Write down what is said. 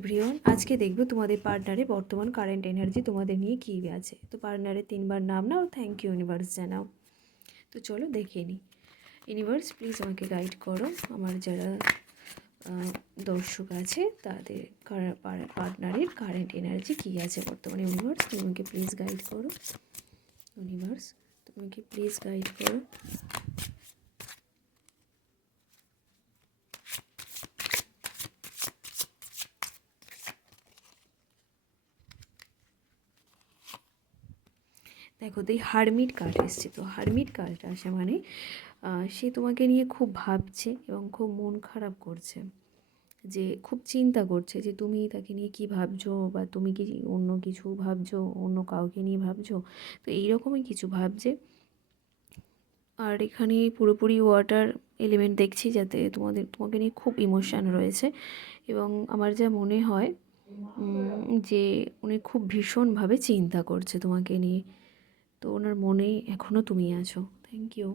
Everyone, আজকে দেখবো তোমাদের পার্টনারে বর্তমান কারেন্ট এনার্জি তোমাদের নিয়ে কী আছে। তো পার্টনারে 3বার নাম নাও, থ্যাংক ইউ ইউনিভার্স জানাও। তো চলো দেখে নিই। ইউনিভার্স প্লিজ আমাকে গাইড করো, আমার যারা দর্শক আছে তাদের পার্টনারের কারেন্ট এনার্জি কী আছে বর্তমানে। ইউনিভার্স তুমি আমাকে প্লিজ গাইড করো। ইউনিভার্স তুমি আমাকে প্লিজ গাইড করো। দেখো তো এই হারমিট কার্ড এসছে। তো হারমিট কার্ড আসে মানে সে তোমাকে নিয়ে খুব ভাবছে এবং খুব মন খারাপ করছে, যে খুব চিন্তা করছে যে তুমি তাকে নিয়ে কী ভাবছো, বা তুমি কি অন্য কিছু ভাবছো, অন্য কাউকে নিয়ে ভাবছো। তো এইরকমই কিছু ভাবছে। আর এখানে পুরোপুরি ওয়াটার এলিমেন্ট দেখছি, যাতে তোমাকে নিয়ে খুব ইমোশান রয়েছে। এবং আমার যা মনে হয় যে উনি খুব ভীষণভাবে চিন্তা করছে তোমাকে নিয়ে। তো ওনার মনে এখনও তুমি আছো। Thank you.